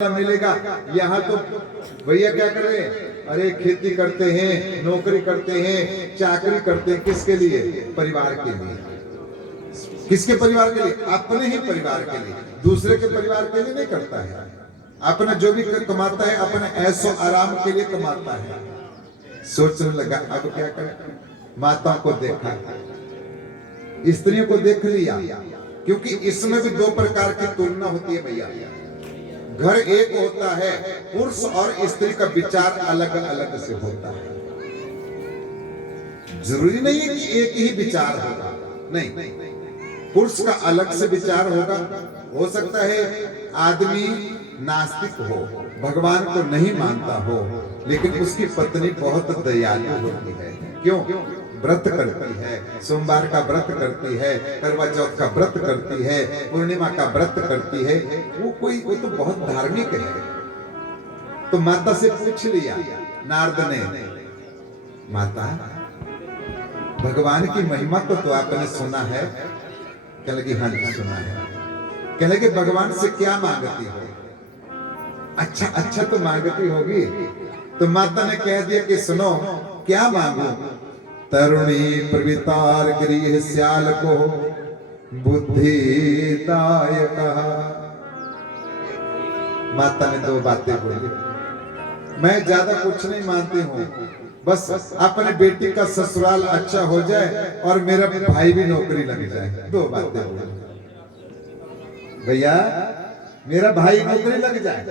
मिलेगा। यहाँ तो भैया क्या कर रहे हैं, अरे खेती करते हैं, नौकरी करते हैं, चाकरी करते हैं, किसके लिए? परिवार के लिए। किसके परिवार के लिए? अपने ही परिवार के लिए, दूसरे के परिवार के लिए नहीं करता है। अपना जो भी कमाता है अपने ऐसो आराम के लिए कमाता है। सोचने लगा अब क्या करें। माताओं को देखा, स्त्रियों को देख लिया, क्योंकि इसमें भी दो प्रकार की तुलना होती है भैया। घर एक होता है, पुरुष और स्त्री का विचार अलग अलग से होता है। जरूरी नहीं है कि एक ही विचार होगा, नहीं, पुरुष का अलग से विचार होगा। हो सकता है आदमी नास्तिक हो, भगवान को नहीं मानता हो, लेकिन उसकी पत्नी बहुत दयालु होती है। क्यों? व्रत करती है, सोमवार का व्रत करती है, करवा चौथ का व्रत करती है, पूर्णिमा का व्रत करती है। वो तो बहुत धार्मिक है। तो माता से पूछ लिया नारद ने, माता भगवान की महिमा को तो आपने सुना है? कहने लगी हाँ जी सुना है। कहने लगे भगवान से क्या मांगती हो? अच्छा तो मांगती होगी। तो माता ने कह दिया कि सुनो क्या मांगू? तरुणी प्रवितार गृह श्याल को बुद्धिदायक। माता ने दो बातें बोली, मैं ज्यादा कुछ नहीं मानती हूँ, बस अपने बेटी का ससुराल अच्छा हो जाए और मेरा भाई भी नौकरी लग जाए। दो बातें बोली भैया, मेरा भाई नौकरी लग जाए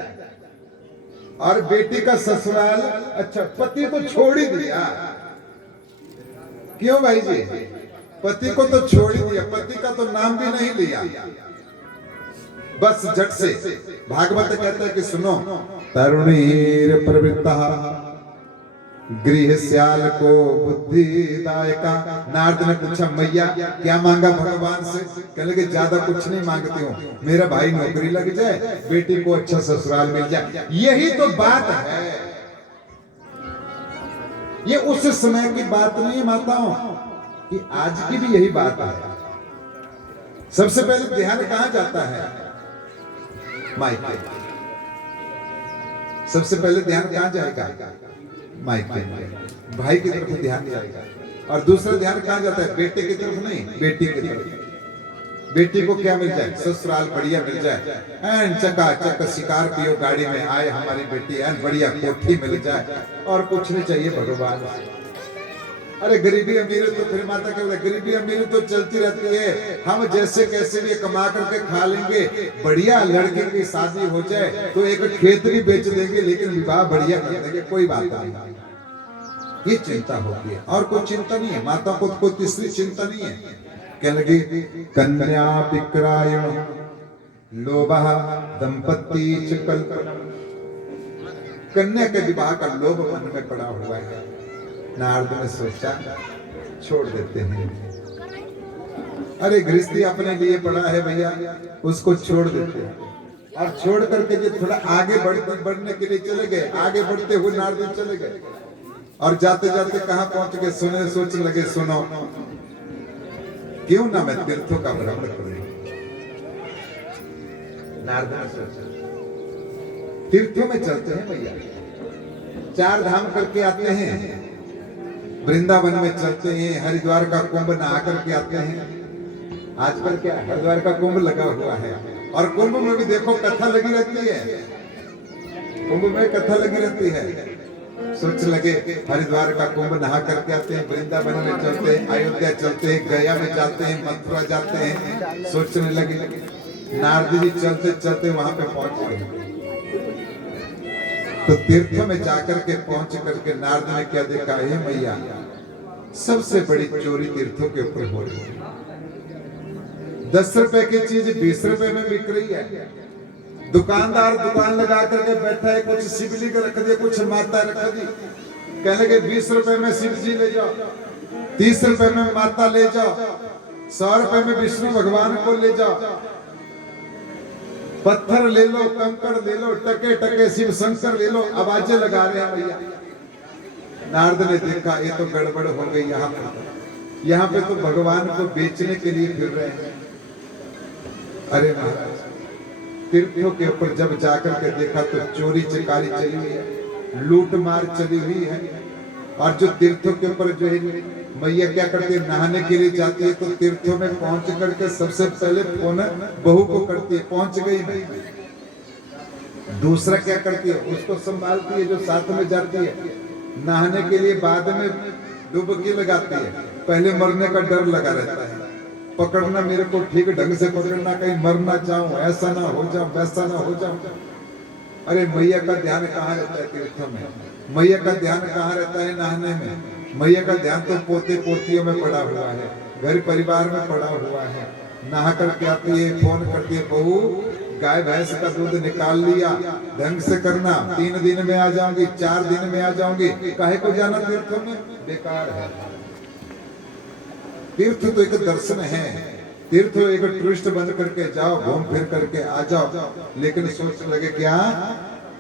और बेटी का ससुराल अच्छा। पति तो छोड़ ही दिया। क्यों भाई जी? पति को तो छोड़ ही दिया, पति का तो नाम भी नहीं लिया। बस झट से भागवत कहता है कि सुनो, तरुणीर प्रवृत्ता गृह श्याल को बुद्धिदायका। नारद ने पूछा मैया क्या मांगा भगवान से? कहने लगे ज्यादा कुछ नहीं मांगती हूँ, मेरा भाई नौकरी लग जाए, बेटी को अच्छा ससुराल मिल जाए। यही तो बात है। ये उस समय की बात नहीं माताओं कि आज की भी यही बात है। सबसे पहले ध्यान कहां जाता है? मायके। सबसे पहले ध्यान कहां जाएगा? मायके। भाई की तरफ ध्यान जाएगा। और दूसरा ध्यान कहां जाता है? बेटे की तरफ नहीं, बेटी की तरफ। बेटी को क्या मिल जाए? ससुराल बढ़िया मिल जाए, एन चकाचक स्कॉर्पियो गाड़ी में आए हमारी बेटी, एन बढ़िया कोठी मिल जाए, और कुछ नहीं चाहिए भगवान। अरे गरीबी अमीरी तो फिर माता के बोले, गरीबी अमीरी तो चलती रहती है, हम जैसे कैसे भी कमा करके खा लेंगे। बढ़िया लड़के की शादी हो जाए तो एक खेत भी बेच देंगे, लेकिन विवाह बढ़िया कर देंगे, कोई बात नहीं। ये चिंता होती है और कोई चिंता नहीं है। माता को कोई तीसरी चिंता नहीं है। कहने लगी कन्या विक्राय लोभः दंपति च कल्पनम। कन्या के विवाह का लोभ मन में पड़ा हुआ है। नारद ने सोचा छोड़ देते हैं। अरे गृहस्थी अपने लिए पड़ा है भैया, उसको छोड़ देते हैं। और छोड़ करके जो थोड़ा आगे बढ़ने के लिए चले गए, आगे बढ़ते हुए नारद चले गए और जाते जाते कहां पहुंच गए? सुने सोचने लगे, सुनो क्यों ना मैं तीर्थों का भ्रमण करूं। नारद ने सोचा तीर्थों में चलते हैं भैया, 4 धाम करके आते हैं, वृंदावन में चलते हैं, हरिद्वार का कुंभ नहा करके आते हैं। आजकल क्या हरिद्वार का कुंभ लगा हुआ है, और कुंभ में भी देखो कथा लगी रहती है। कुंभ में कथा लगी रहती है। सोच लगे हरिद्वार का कुंभ नहा करके आते हैं, वृंदावन में चलते हैं, अयोध्या चलते हैं, गया में जाते हैं, मथुरा जाते हैं। सोचने लगे। नारद जी चलते चलते वहां पे पहुंच गए। तो तीर्थ में जाकर के पहुंच करके नारद ने क्या देखा? हे मैया, सबसे बड़ी चोरी तीर्थों के ऊपर हो रही है। 10 रुपए की चीज 20 रुपए में बिक रही है। दुकानदार दुकान लगा करके बैठा है, कुछ शिवलिंग रख दिया, कुछ माता रख दी। कहने लगे 20 रुपए में शिव जी ले जाओ, 30 रुपए में माता ले जाओ, 100 रुपए में विष्णु भगवान को ले जाओ। पत्थर ले लो, कंकड़ ले लो, टके टके शिव शंकर ले लो, आवाजें लगा रहे हैं भैया। नारद ने देखा ये तो गड़बड़ हो गई। यहाँ पे तो भगवान को बेचने के लिए फिर रहे हैं। अरे महाराज तीर्थों के ऊपर जब जाकर के देखा तो चोरी चकारी चली हुई है, लूट मार चली हुई है। और जो तीर्थों के ऊपर जो है मैया क्या करती है, नहाने के लिए जाती है तो तीर्थों में पहुंच करके सबसे पहले फोन बहू को करती है, पहुंच गई नहीं। दूसरा क्या करती है, उसको संभालती है जो साथ में जाती है नहाने के लिए, बाद में डुबकी लगाती है। पहले मरने का डर लगा रहता है, पकड़ना मेरे को ठीक ढंग से पकड़ना, कहीं मर ना जाऊं, ऐसा ना हो जाऊं, वैसा ना हो जाऊं। अरे मैया का ध्यान कहाँ रहता है तीर्थों में, मैया का ध्यान कहाँ रहता है नहाने में। मैया का ध्यान तो पोते पोतियों में पड़ा हुआ है, घर परिवार में पड़ा हुआ है। नहा करके आती है, फोन करती है, बहू गाय भैंस का दूध निकाल लिया, ढंग से करना, 3 दिन में आ जाऊंगी, 4 दिन में आ जाऊंगी। काहे को जाना तीर्थों में, बेकार है। तीर्थ तो एक दर्शन है, तीर्थ एक टूरिस्ट बन करके जाओ, घूम फिर करके आ जाओ। लेकिन सोच लगे क्या,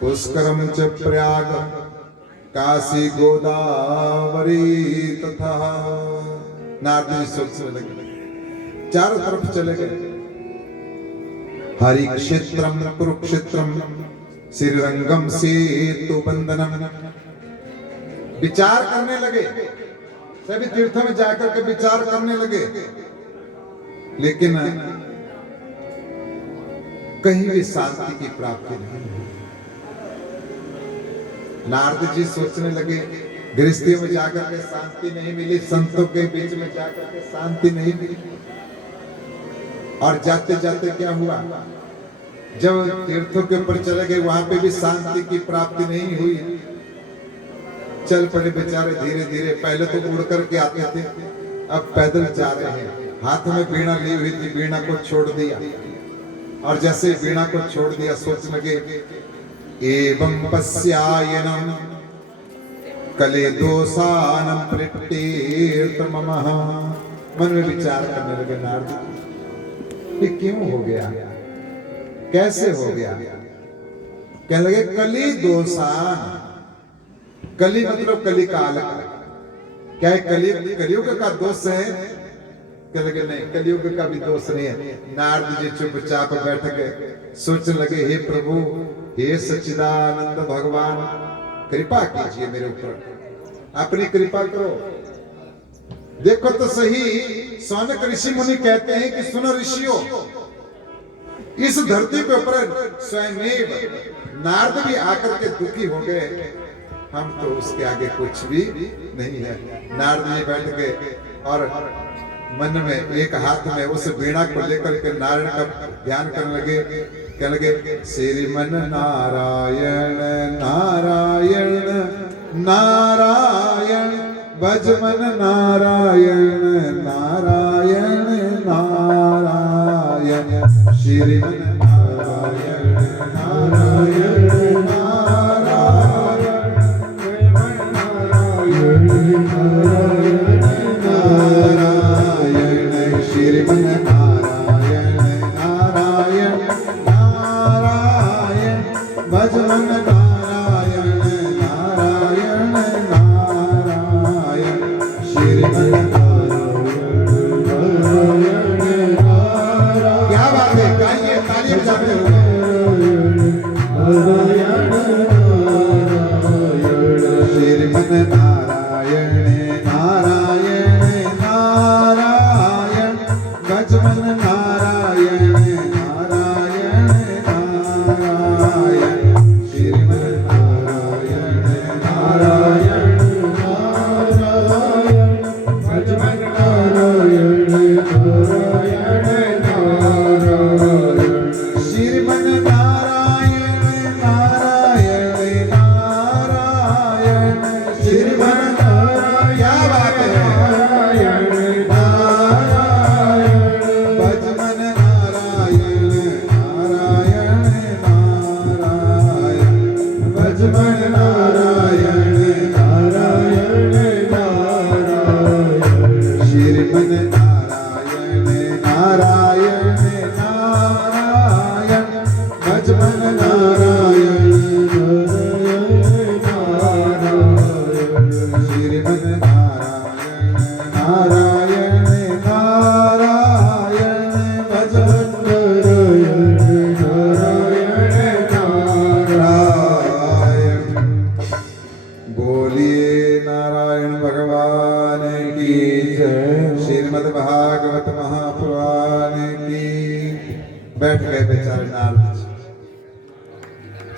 पुष्करम च प्रयाग काशी गोदावरी तथा। नारद जी सोचने लगे, चारों तरफ चले गए। हरि क्षेत्रम कुरुक्षेत्रम श्रीरंगम सेतु बंधनम। विचार करने लगे, सभी तीर्थों में जाकर के विचार करने लगे, लेकिन कहीं भी शांति की प्राप्ति नहीं हुई। नारद जी सोचने लगे, गृहस्थियों में जाकर के शांति नहीं मिली, संतों के बीच में जाकर के शांति नहीं मिली। और जाते जाते क्या हुआ, जब तीर्थों के ऊपर चले गए वहां पे भी शांति की प्राप्ति नहीं हुई। चल पड़े बेचारे धीरे धीरे, पहले तो उड़ करके आते थे, अब पैदल जा रहे हैं। हाथ में वीणा ली हुई थी, वीणा को छोड़ दिया, और जैसे वीणा को छोड़ दिया सोच लगे, एवं पश्यायनम कले दोषानम प्रीतीर्थ ममः। मन में विचार करने लगे नारद, ये क्यों हो गया, कैसे हो गया। कहने लगे कली दोषान, कली मतलब कली काल, क्या है कलियुग का दोष है। कहने लगे नहीं, कलियुग का भी दोष नहीं है। नारद जी चुपचाप बैठ गए, सोचने लगे, हे प्रभु, हे सच्चिदानंद भगवान, कृपा कीजिए मेरे ऊपर, अपनी कृपा करो। देखो तो सही, सौनक ऋषि मुनि कहते हैं कि सुनो ऋषियों, इस धरती के ऊपर स्वयं नारद भी आकर के दुखी हो गए, हम तो उसके आगे कुछ भी नहीं है। नारद जी बैठ गए और मन में एक हाथ में उस वीणा को लेकर के नारायण का ध्यान करने लगे। कहने लगे, श्रीमन नारायण नारायण नारायण, भजमन नारायण नारायण नारायण, श्रीमन नारायण नारायण नारायण, नारायण नारायण, श्रीमन नारायण नारायण नारायण, भजमन नारायण नारायण नारायण, श्रीमन नारायण नारायण। क्या बात है, गाइए, ताली बजाते हुए। नारायण नारायण, श्रीमन नारायण नारायण नारायण, भजमन नारायण नारायण नारायण, श्री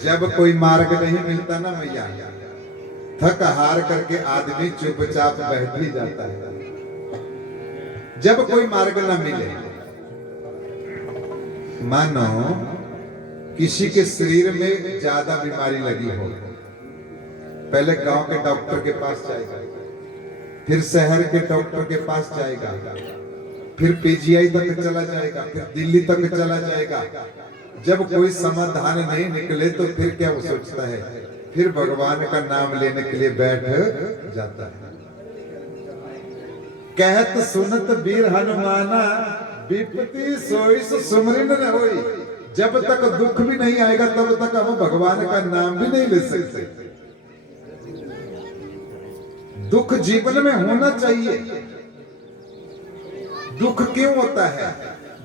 जब कोई मार्ग नहीं मिलता ना मैया, थक हार करके आदमी चुपचाप बैठ ही जाता है। जब कोई मार्ग ना मिले, मानो किसी के शरीर में ज्यादा बीमारी लगी हो, पहले गांव के डॉक्टर के पास जाएगा, फिर शहर के डॉक्टर के पास जाएगा, फिर पीजीआई तक चला जाएगा, फिर दिल्ली तक चला जाएगा। जब कोई समाधान नहीं निकले तो फिर क्या वो सोचता है, फिर भगवान का नाम लेने के लिए बैठ जाता है। कहत सुनत वीर हनुमाना, विपत्ति सोइस सुमरिन न होई। जब तक दुख भी नहीं आएगा तब तक हम भगवान का नाम भी नहीं ले सकते। दुख जीवन में होना चाहिए। दुख क्यों होता है?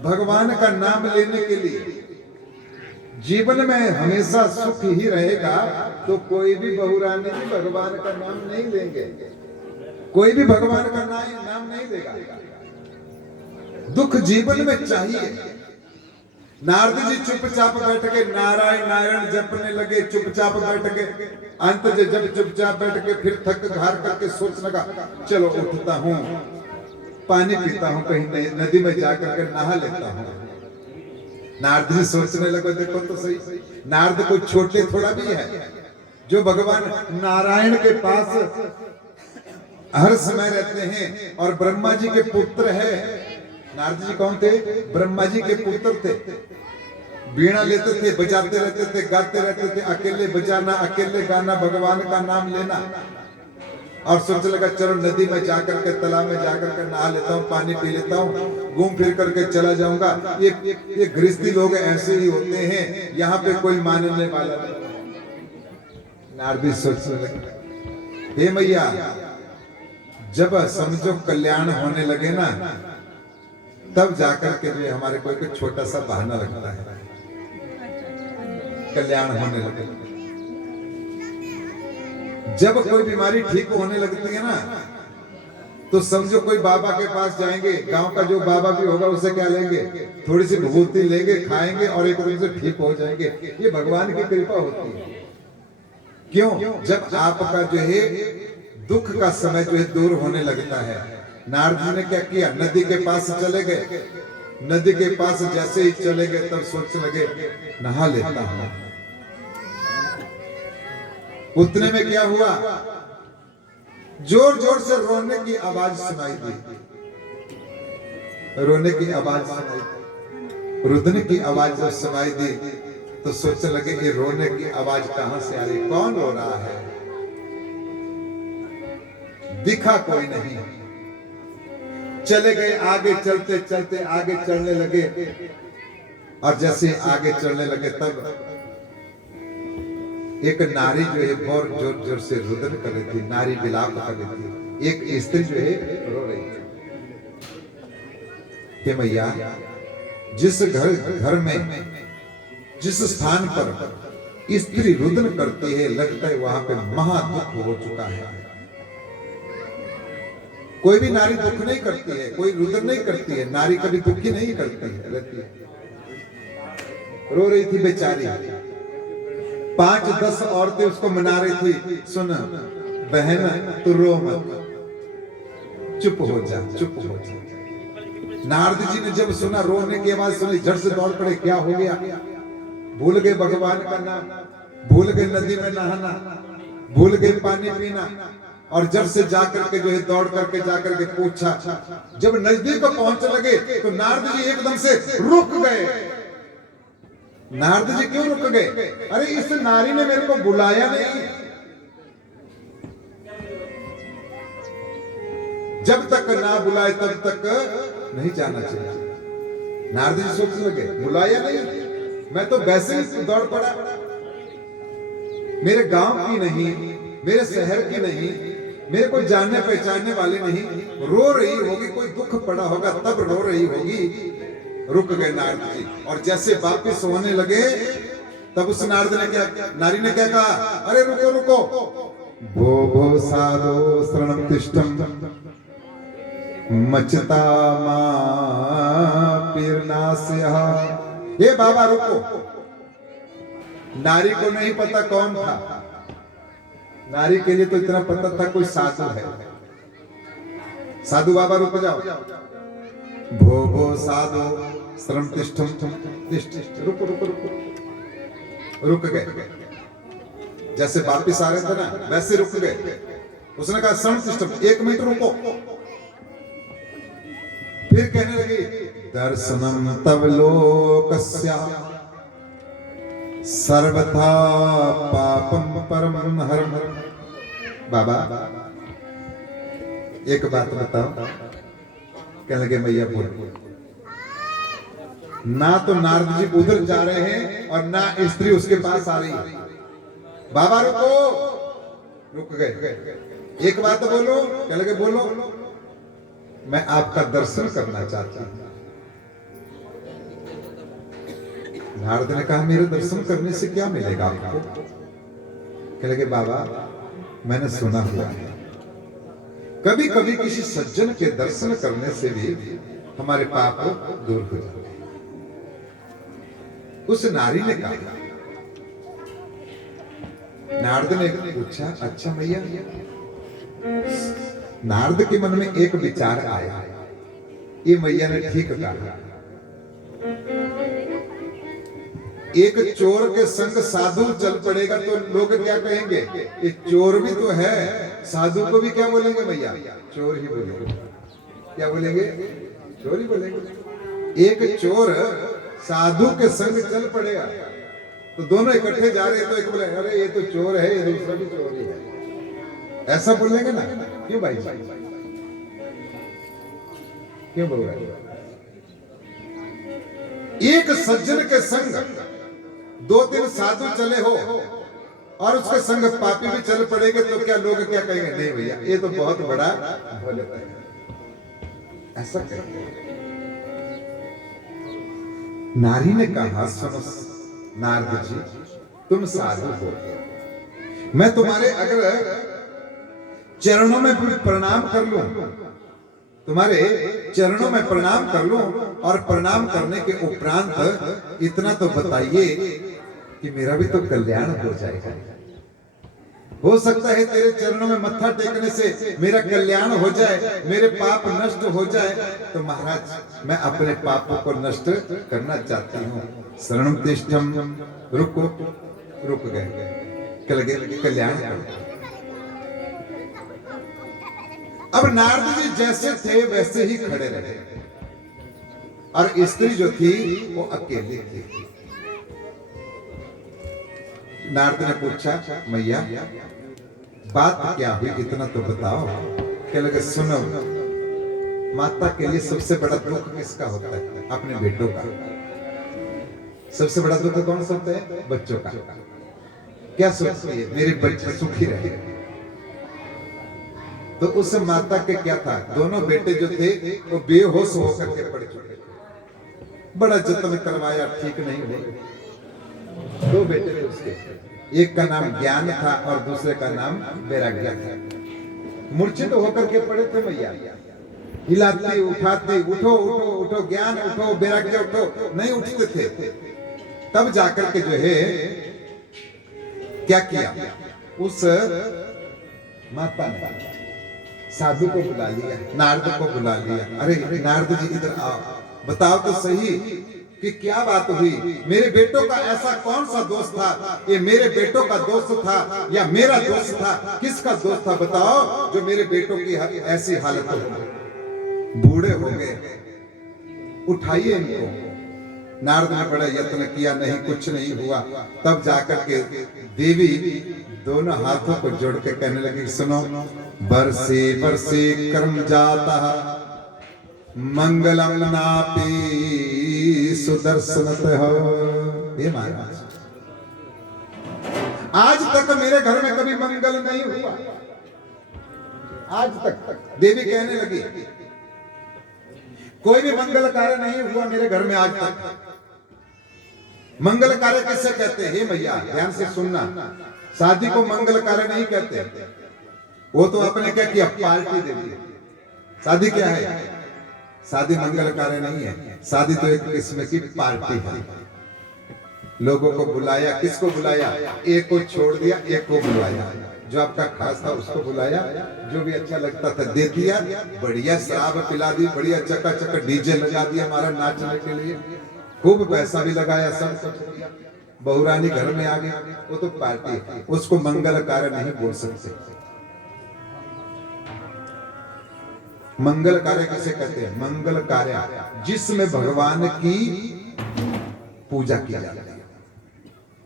भगवान का नाम लेने के लिए। जीवन में हमेशा सुख ही रहेगा तो कोई भी बहुरानी भी भगवान का नाम नहीं लेंगे, कोई भी भगवान का नाम नहीं लेगा। दुख जीवन में चाहिए। नारद जी चुपचाप बैठ के नारायण नारायण जपने लगे, चुपचाप बैठ के। अंत जब चुपचाप बैठ के फिर थक हार करके सोच लगा, चलो उठता हूँ, पानी पीता हूँ, कहीं नदी में जाकर के नहा लेता हूँ। नारद जी सोचने लगे, देखो तो सही, नारद कोई छोटे थोड़ा भी है, जो भगवान नारायण के पास हर समय रहते हैं और ब्रह्मा जी के पुत्र है। नारद जी कौन थे? ब्रह्मा जी के पुत्र थे। वीणा लेते थे, बजाते रहते थे, गाते रहते थे, अकेले बजाना, अकेले गाना, भगवान का नाम लेना। और सोचने लगा, चलो नदी में जाकर के, तालाब में जाकर के नहा लेता हूँ, पानी पी लेता हूँ, घूम फिर करके चला जाऊंगा। ये गृहस्थी लोग ऐसे ही होते हैं, यहाँ पे कोई मानने वाला नहीं। नारद सोचने लगे, हे मैया, जब समझो कल्याण होने लगे ना, तब जाकर के जो हमारे कोई छोटा सा बहाना लगता है, कल्याण होने लगे। जब कोई बीमारी ठीक होने लगती है ना, तो समझो कोई बाबा के पास जाएंगे, गांव का जो बाबा भी होगा उसे क्या लेंगे, थोड़ी सी विभूति लेंगे, खाएंगे और एकदम से ठीक हो जाएंगे। ये भगवान की कृपा होती है। क्यों? जब आपका जो है दुख का समय जो है दूर होने लगता है। नारद जी ने क्या किया, नदी के पास चले गए। नदी के पास जैसे ही चले गए तब सोचने लगे, नहा लेता हूं। उतने में क्या हुआ, जोर जोर से रोने की आवाज सुनाई दी। रोने की आवाज सुनाई, रुदन की आवाज जब सुनाई दी तो सोचने लगे, ये रोने की आवाज कहां से आ रही, कौन रो रहा है? दिखा कोई नहीं। चले गए आगे, चलते चलते आगे चलने लगे। और जैसे आगे चलने लगे तब एक नारी जो है बहुत जोर जोर से रुदन कर रही थी, नारी विलाप कर रही थी। एक स्त्री जो है रो रही थी। हे मैया, जिस घर में, जिस स्थान पर स्त्री रुदन करती है, लगता है वहां पे महा दुख हो चुका है। कोई भी नारी दुख नहीं करती है, कोई रुदन नहीं करती है, नारी कभी दुखी नहीं करती है, रहती है। रो रही थी बेचारी। 5-10 औरतें उसको मना रही थी, सुन बहन तू रो मत, चुप हो जा, चुप हो जा। नारद जी ने जब सुना, रोने की आवाज सुनी, झट से दौड़ पड़े। क्या हो गया? भूल गए भगवान का नाम, भूल गए नदी में नहाना, भूल गए पानी पीना। और जब से जाकर के जो है दौड़ करके जाकर के पूछा। जब नजदीक को पहुंचने लगे तो नारद जी एकदम से रुक गए। नारद जी क्यों रुक गए? अरे इस नारी ने मेरे को बुलाया नहीं। जब तक ना बुलाए तब तक नहीं जाना चाहिए। नारद जी सोचने लगे, बुलाया नहीं, मैं तो वैसे ही दौड़ पड़ा। मेरे गांव की नहीं, मेरे शहर की नहीं, मेरे को जानने पहचानने वाले नहीं। रो रही होगी, कोई दुख पड़ा होगा तब रो रही होगी। रुक गए नारद जी। और जैसे वापिस होने लगे तब उस नारद ने क्या, नारी ने क्या कहा, अरे रुको रुको, भो भो साधो शरणम तिष्ठम मचता मां पीरनास्यः। हे बाबा रुको, नारी को नहीं पता कौन था, नारी के लिए तो इतना पता था कोई साधु है। साधु बाबा रुक जाओ, भो भो साधु श्रम तिष्ठम तिष्ठ, रुक रुक रुक, रुक गए। जैसे वापिस आ रहे थे ना वैसे रुक गए। उसने कहा श्रम तिष्ठम, 1 मिनट रुको। फिर कहने लगी दर्शनम तव लोकस्या सर्वथा पापम परम हरम। बाबा एक बात बताओ। कहने लगे मैया बोल। ना तो नारद जी उधर जा रहे हैं और ना स्त्री उसके पास आ रही है। बाबा रुको, रुक गए। एक बात तो बोलो। कहने लगे बोलो। मैं आपका दर्शन करना चाहता हूं। नारद ने कहा मेरे दर्शन करने से क्या मिलेगा आपको? कहने लगे बाबा मैंने सुना हुआ है कभी कभी किसी सज्जन के दर्शन करने से भी हमारे पाप दूर हो जाते हैं। उस नारी ने कहा, नारद ने पूछा अच्छा मैया। नारद के मन में एक विचार आया। ये मैया ने ठीक कहा। एक चोर के संग साधु चल पड़ेगा तो लोग क्या कहेंगे? ये चोर भी तो है, साधु को भी क्या बोलेंगे भैया? चोर ही बोलेंगे। क्या बोलेंगे? चोर ही बोलेंगे। एक चोर साधु के संग चल पड़ेगा तो दोनों इकट्ठे जा रहे हैं तो एक बोले अरे ये तो चोर है, ये दूसरा भी चोर ही है। ऐसा बोलेंगे ना? क्यों भाई? क्यों बोल रहे? एक सज्जन के संग 2-3 साधु चले हो और उसके संग पापी भी चल पड़ेंगे तो क्या लोग क्या कहेंगे? नहीं भैया ये तो बहुत बड़ा भोलेता है। ऐसा कहेंगे। नारी ने कहा सुनो नारद जी तुम साधु हो, मैं तुम्हारे अगर चरणों में प्रणाम कर लूं, तुम्हारे चरणों में प्रणाम कर लूं और प्रणाम करने के उपरांत इतना तो बताइए कि मेरा भी तो कल्याण हो जाएगा। हो सकता है तेरे चरणों में मत्था टेकने से मेरा कल्याण हो जाए, मेरे पाप नष्ट हो जाए। तो महाराज मैं अपने पापों को नष्ट करना चाहती हूँ। शरणम तिष्ठम, रुको। रुक गए। कल्याण करो। अब नारद जी जैसे थे वैसे ही खड़े रहे और स्त्री जो थी वो अकेली थी। नारद ने पूछा मैया बात क्या हुई, इतना तो बताओ। कहने लगे सुनो, माता के लिए सबसे बड़ा दुख किसका होता है? अपने बेटों का। सबसे बड़ा दुख कौन सा होता है? बच्चों का। क्या सोचती है? मेरे बच्चे सुखी रहे। तो उस माता के क्या था? दोनों बेटे जो थे वो बेहोश होकर के पड़ चुके। बड़ा जतन करवाया, ठीक नहीं हुए। 2 बेटे थे उसके, एक का नाम ज्ञान था और दूसरे का नाम वैराग्य था। मूर्छित होकर के पड़े थे भैया। हिलाते उठाते, उठो उठो उठो, ज्ञान उठो, वैराग्य उठो, नहीं उठते थे। तब जाकर के जो है क्या किया, उस माता ने साधु को बुला लिया, नारद को बुला लिया। अरे नारद जी इधर आओ, बताओ तो सही कि क्या बात हुई? मेरे बेटों का ऐसा कौन सा दोष था? ये मेरे बेटों का दोष था या मेरा दोष था? किसका दोष था बताओ जो मेरे बेटों की ऐसी हालत हो गई? बूढ़े हो गए, उठाइए इनको। नारद ने बड़ा यत्न किया, नहीं कुछ नहीं हुआ। तब जाकर के देवी दोनों हाथों को जोड़ के कहने लगी सुनो, बरसे बरसे कर्म जाता मंगलम नापी सुदर्शनत हो। हे महाराज आज तक मेरे घर में कभी मंगल नहीं हुआ, आज तक। देवी कहने लगी कोई भी मंगल कार्य नहीं हुआ मेरे घर में आज तक। मंगल कार्य किसे कहते हैं? भैया ध्यान से सुनना, शादी को मंगल कार्य नहीं कहते। वो तो आपने क्या किया? पार्टी दे दी। शादी क्या है? शादी मंगल कार्य नहीं है। शादी तो एक किस्म की पार्टी है। लोगों को बुलाया, किसको बुलाया? एक को छोड़ दिया, एक को बुलाया। जो आपका खास था उसको बुलाया, जो भी अच्छा लगता था दे दिया, बढ़िया शराब पिला दी, बढ़िया चका डीजे लगा दिया हमारा नाचने के लिए, खूब पैसा भी लगाया, सब कुछ किया। बहुरानी घर में आ गई, वो तो पार्टी, उसको मंगल कार्य नहीं बोल सकते। मंगल कार्य किसे कहते हैं? मंगल कार्य जिसमें भगवान की पूजा की जाती है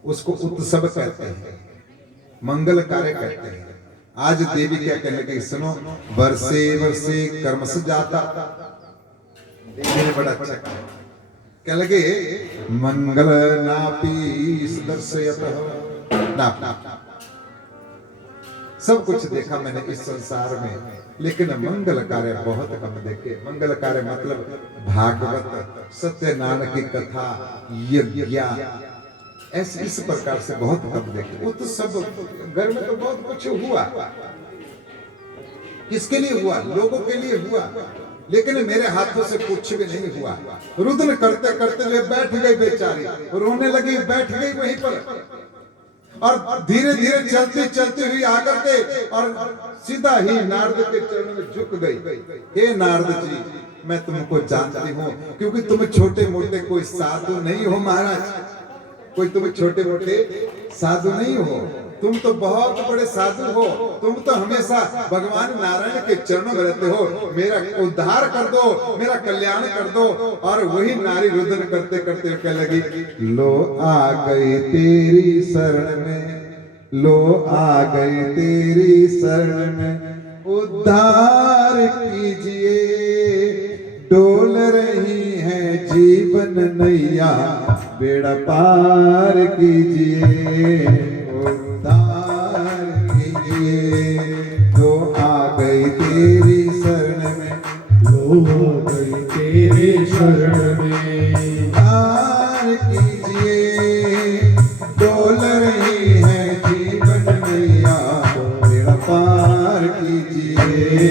उसको उत्सव कहते हैं, मंगल कार्य कहते हैं। आज देवी क्या कहने लगी, सुनो, वर्षे वर्षे कर्म से जाता, देवी ने बड़ा अच्छा कहा, कहने लगे मंगल नापी दर्शयत ना। सब कुछ देखा मैंने इस संसार में, लेकिन मंगल कार्य बहुत कम देखे। मंगल कार्य मतलब भागवत, सत्यनारायण की कथा, यज्ञ, ऐसे इस प्रकार से बहुत कम देखे। वो तो सब घर में तो बहुत कुछ हुआ, किसके लिए हुआ? लोगों के लिए हुआ, लेकिन मेरे हाथों से कुछ भी नहीं हुआ। रुद्र करते करते वे बैठ गई बेचारी, रोने लगी, बैठ गई वहीं पर, और धीरे धीरे चलती चलती हुई आकर के और सीधा ही नारद के चरणों में झुक गई। हे नारद जी, मैं तुमको जानती हूँ, क्योंकि तुम छोटे मोटे कोई साधु नहीं हो महाराज, कोई तुम छोटे मोटे साधु नहीं हो, तुम तो बहुत बड़े साधु हो। तुम तो हमेशा भगवान नारायण के चरणों में रहते हो, मेरा उद्धार कर दो, मेरा कल्याण कर दो। और वही नारी रुदन करते करते कहने लगी, लो आ गई तेरी शरण में, लो आ गई तेरी शरण में, उद्धार कीजिए, डोल रही है जीवन नैया, बेड़ा पार कीजिए, उद्धार कीजिए। लो आ गई तेरी शरण में, लो आ गई तेरी शरण में, उद्धार कीजिए, डोल रही है जीवन नैया, बेड़ा पार कीजिए,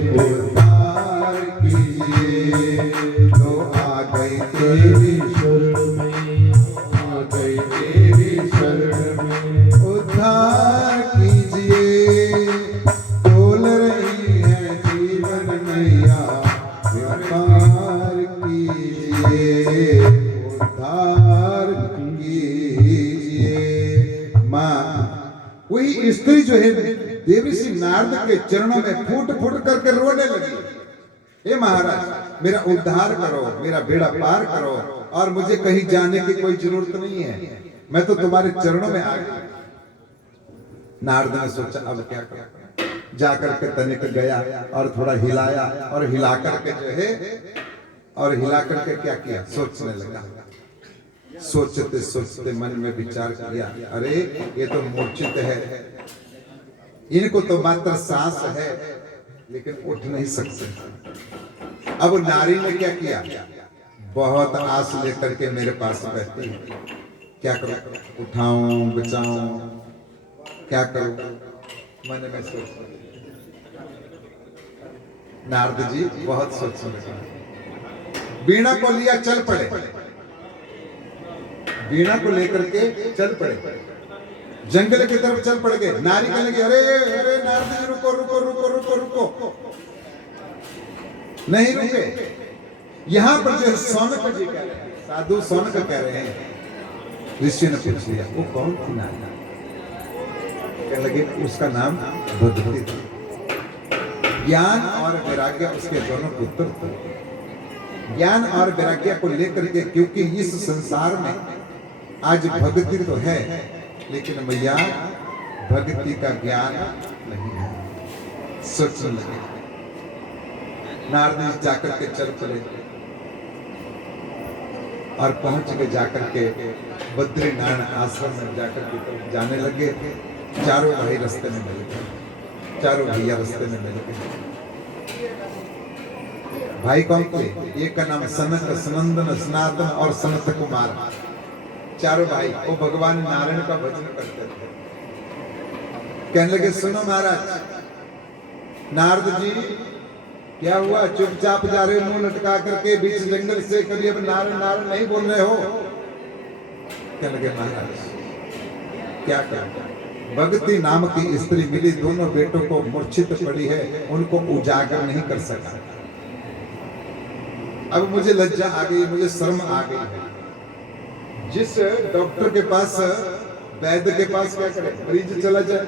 उद्धार कीजिए। लो आ गई तेरी शरण में, आ गई तेरी शरण में, उद्धार कीजिए, डोल रही है जीवन नैया, व्यापार कीजिए, उद्धार कीजिए। माँ, वही स्त्री जो है देवी श्री नारद के चरणों में फूट फूट करके रोने लगी, हे महाराज मेरा उद्धार करो, मेरा बेड़ा पार करो, और मुझे कहीं जाने की कोई जरूरत नहीं है, मैं तो तुम्हारे चरणों में आ गई। नारद ने सोचा अब क्या करें, जाकर के तनिक गया और थोड़ा हिलाया, और हिला करके जो है, और हिला करके क्या किया, सोचने लगा। सोचते सोचते मन में विचार किया, अरे ये तो मूर्छित है, इनको तो मात्र सांस है, लेकिन उठ नहीं सकते। अब नारी ने क्या किया, बहुत आस लेकर के मेरे पास बैठती है, क्या करूं, उठाऊं बचाऊं, क्या करूं, मन में सोच। नारद जी बहुत सोचने लगे, वीणा को लिया, चल पड़े, वीणा को लेकर के चल पड़े, जंगल की तरफ चल पड़ गए। नारी कहने लगी, अरे अरे नारद जी रुको रुको रुको रुको रुको, नहीं रुके। यहां पर जो सौनक जी कह रहे हैं, साधु सौनक कह रहे हैं, ऋषि ने पूछ लिया वो कौन थी नारी? कहने लगे उसका नाम भगवती था। ज्ञान और वैराग्य उसके दोनों पुत्र थे। ज्ञान और वैराग्य को लेकर के, क्योंकि इस संसार में आज भक्ति तो है, लेकिन मैया भक्ति का ज्ञान नहीं है। सोचने लगे। नारद जी जाकर के चल पड़े और पहुंच के जाकर के बद्रीनारायण आश्रम में जाकर के जाने लगे। चारों भाई रास्ते में मिल गए, चारों भैया रास्ते में मिल गए। भाई कौन थे? एक का नाम सनक, सनंदन, सनातन और सनत कुमार। चारों भाई वो भगवान नारायण का भजन करते थे। कहने लगे सुनो महाराज, नारद जी क्या हुआ, चुपचाप जा रहे हो मुंह लटका करके बीच जंगल से, कभी अब नारायण नारायण नहीं बोल रहे हो? कहने लगे महाराज क्या करें, भगती नाम की स्त्री मिली, दोनों बेटों को मूर्छित पड़ी है, उनको उजागर नहीं कर सका। अब मुझे लज्जा आ गई, मुझे शर्म आ गई है। जिस डॉक्टर के पास, वैद्य के पास क्या करे, मरीज चला जाए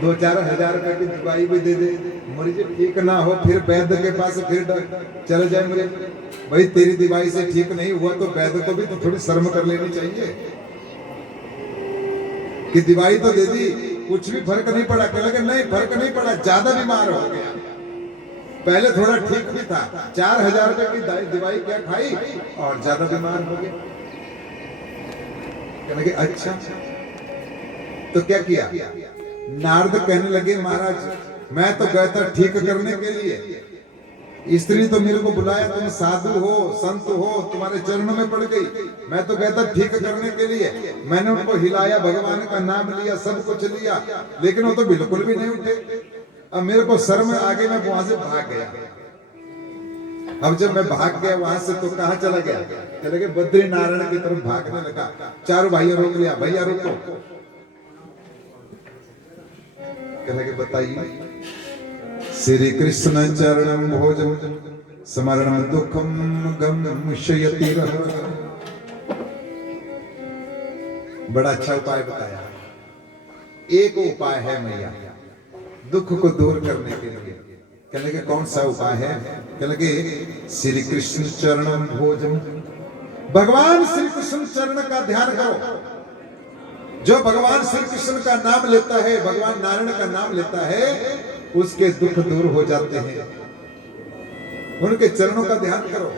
2-4 हजार रुपए की दवाई भी दे दे, मरीज ठीक ना हो, फिर वैद्य के पास फिर चला जाए मरीज, भाई तेरी दवाई से ठीक नहीं हुआ तो वैद्य को भी तो थोड़ी शर्म कर लेनी चाहिए कि दवाई तो दे दी, कुछ भी फर्क नहीं पड़ा। कहने लगे नहीं फर्क नहीं पड़ा, ज्यादा बीमार हो गया, पहले थोड़ा ठीक भी था, 4000 रुपए की दवाई क्या खाई और ज्यादा बीमार हो गया। कहने लगे अच्छा, तो क्या किया? नारद कहने लगे महाराज मैं तो गया था ठीक करने के लिए, स्त्री तो मेरे को बुलाया, तुम साधु हो संत हो, तुम्हारे चरणों में पड़ गई, मैं तो गया था ठीक करने के लिए, मैंने उनको हिलाया, भगवान का नाम लिया, सब कुछ लिया, लेकिन वो तो बिल्कुल भी नहीं उठे। अब मेरे को शर्म आ गई, मैं वहां से भाग गया। अब जब मैं भाग गया वहां से तो कहां चला गया? चले गए बद्री नारायण की तरफ भागने लगा। चारों भाइयों रोक लिया, भैया रुको। कहने के बताइए, श्री कृष्ण चरणम भोजम स्मरणम दुखम गमशयति रह। बड़ा अच्छा उपाय बताया। एक उपाय है मैया दुख को दूर करने के लिए। कहने के कौन सा उपाय है? कहने लगे श्री कृष्ण चरणम भोजम, भगवान श्री कृष्ण चरण का ध्यान करो। जो भगवान श्री कृष्ण का नाम लेता है, भगवान नारायण का नाम लेता है, उसके दुख दूर हो जाते हैं। उनके चरणों का ध्यान करो।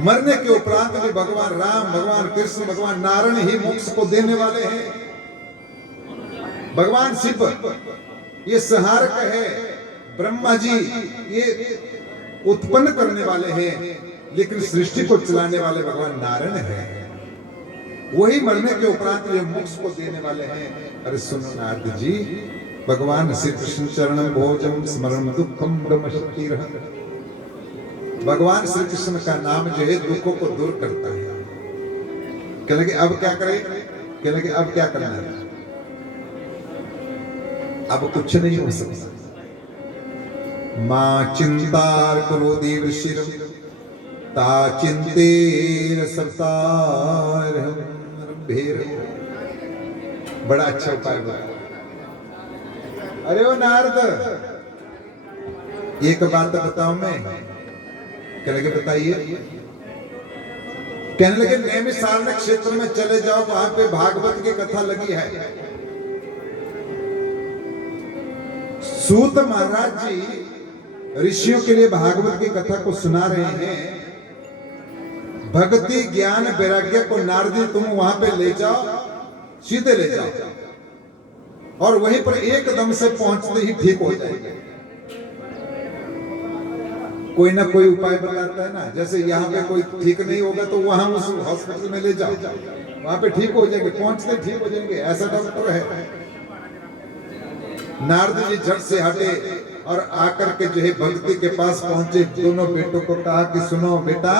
मरने के उपरांत भी भगवान राम, भगवान कृष्ण, भगवान नारायण ही मोक्ष को देने वाले हैं। भगवान शिव ये संहारक है, ब्रह्मा जी ये उत्पन्न करने वाले हैं, लेकिन सृष्टि को चलाने वाले भगवान नारायण हैं। वही मरने के उपरांत ये मोक्ष को देने वाले हैं। अरे सुनो नारद जी, भगवान श्री कृष्ण चरणम भोजम स्मरण दुखम गमशति रह। भगवान श्री कृष्ण का नाम जो है दुखों को दूर करता है। कहने लगे अब क्या करें? कहने लगे अब क्या करना है? अब कुछ नहीं हो सकता। मां चिंतार करो देव शिरम ता चिंतेर सतार भेर। बड़ा अच्छा उपाय बताया। अरे ओ नारद, एक बात बताऊं मैं? कहने लगे बताइए। कहने लगे नैमिषारण्य क्षेत्र में चले जाओ, वहां पे भागवत की कथा लगी है। सूत महाराज जी ऋषियों के लिए भागवत की कथा को सुना रहे हैं। भक्ति ज्ञान वैराग्य को नारद जी तुम वहां पे ले जाओ, सीधे ले जाओ, और वहीं पर एकदम से पहुंचते ही ठीक हो जाएगा। कोई ना कोई उपाय बताता है ना, जैसे यहाँ पे कोई ठीक नहीं होगा तो वहां उस हॉस्पिटल में ले जाओ, वहां पे ठीक हो जाएंगे, पहुंचते ठीक हो जाएंगे, ऐसा डॉक्टर है। नारद जी झट से हटे और आकर के जो है भक्ति के पास पहुंचे। दोनों बेटों को कहा कि सुनो बेटा,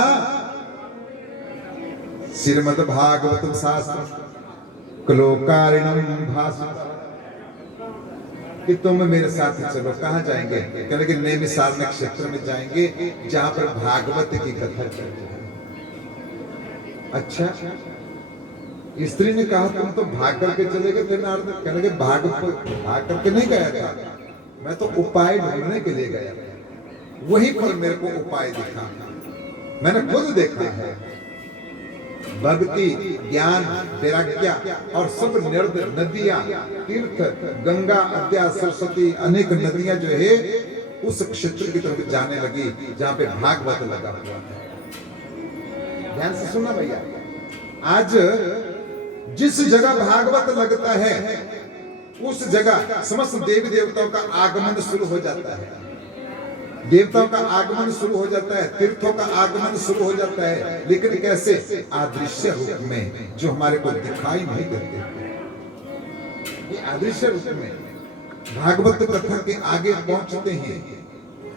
श्रीमद् भागवत शास्त्र क्लोकारिणम भाषित, कि तुम मेरे साथ चलो। कहाँ जाएंगे? कहने लगे नैमिषारण्य क्षेत्र में जाएंगे, जहां पर भागवत की कथा चल रही है। अच्छा, स्त्री ने कहा तुम तो भाग करके चले गए थे नारद। कहने लगे भाग करके नहीं गया था, मैं तो उपाय ढूंढने के लिए गया। वहीं पर मेरे को उपाय दिखा, मैंने खुद देखा है। भक्ति ज्ञान वैराग्य और सब नदियां, तीर्थ, गंगा, अद्या, सरस्वती, अनेक नदियां जो है उस क्षेत्र की तरफ जाने लगी जहां पे भागवत लगा हुआ है। ध्यान से सुनना भैया, आज जिस जगह भागवत लगता है उस जगह समस्त देवी देवताओं का आगमन शुरू हो जाता है। देवताओं का आगमन शुरू हो जाता है, तीर्थों का आगमन शुरू हो जाता है। लेकिन कैसे? अदृश्य रूप में, जो हमारे को दिखाई नहीं देते। ये अदृश्य रूप में भागवत कथा के आगे पहुंचते हैं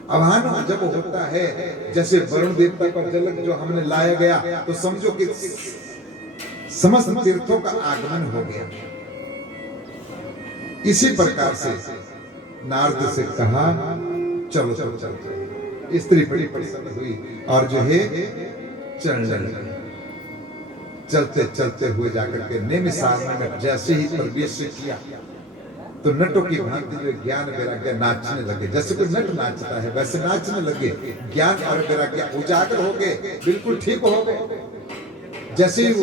आह्वान जब होता है, जैसे वरुण देवता का जल जो हमने लाया गया, तो समझो कि समस्त तीर्थों का आगमन हो गया। इसी प्रकार से नारद से कहा चलो चलो चलो। स्त्री बड़ी प्रसन्न हुई और जो है चलने लगी। चलते चलते हुए जाकर के निमिषारण में जैसे ही प्रवेश किया तो नटों की भांति जो ज्ञान वैराग्य नाचने लगे। जैसे कोई नट नाचता है वैसे नाचने लगे। ज्ञान और वैराग्य उजागर हो गए, बिल्कुल ठीक हो गए। जैसे ही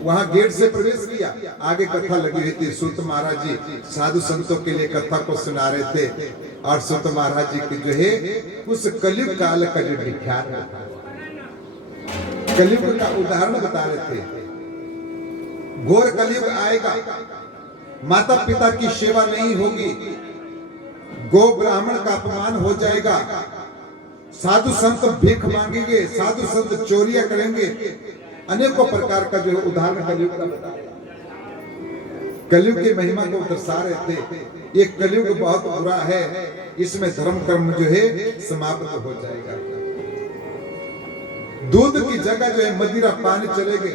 वहां गेट से प्रवेश किया, आगे कथा लगी हुई थी। सूत महाराज जी साधु संतों के लिए कथा को सुना रहे थे और सूत महाराज जी की जो है उस कलयुग काल का जो विख्यात कलयुग का उदाहरण बता रहे थे। घोर कलयुग आएगा, माता पिता की सेवा नहीं होगी, गो ब्राह्मण का अपमान हो जाएगा, साधु संत भीख मांगेंगे, साधु संत चोरियां करेंगे, अनेकों प्रकार का जो है उदाहरण कलयुग का बता रहे। कलयुग की महिमा को दर्शा रहे थे। ये कलयुग बहुत बुरा है, इसमें धर्म कर्म जो है समाप्त हो जाएगा। दूध की जगह जो है मदिरा पानी चलेंगे,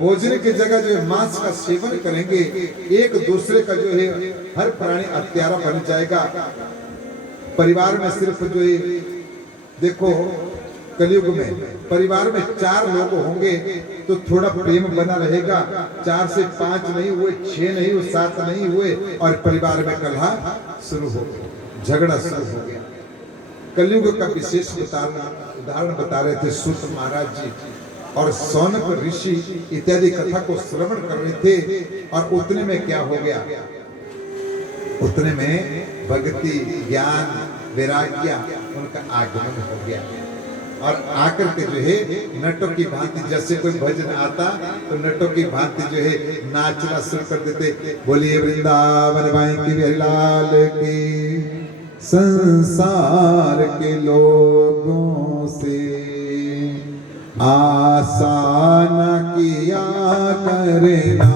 भोजन की जगह जो है मांस का सेवन करेंगे, एक दूसरे का जो है हर प्राणी हत्यारा बन जाएगा। परिवार में सिर्फ जो है देखो कलयुग में परिवार में 4 लोग होंगे तो थोड़ा प्रेम बना रहेगा। 4 से 5 नहीं हुए, 6 नहीं हुए, 7 नहीं हुए और परिवार में कलह शुरू हो गया, झगड़ा शुरू हो गया। कलयुग का विशेष उदाहरण बता रहे थे सूत महाराज जी और सौनक ऋषि इत्यादि कथा को श्रवण कर रहे थे। और उतने में क्या हो गया, उतने में भक्ति ज्ञान वैराग्य उनका आगमन हो गया। और आकर के जो है नटों की भांति, जैसे कोई भजन आता तो नटों की भांति जो है नाचना शुरू कर देते। बोलिए वृंदावन भाई की बिहारीलाल की। संसार के लोगों से आशा न किया करना,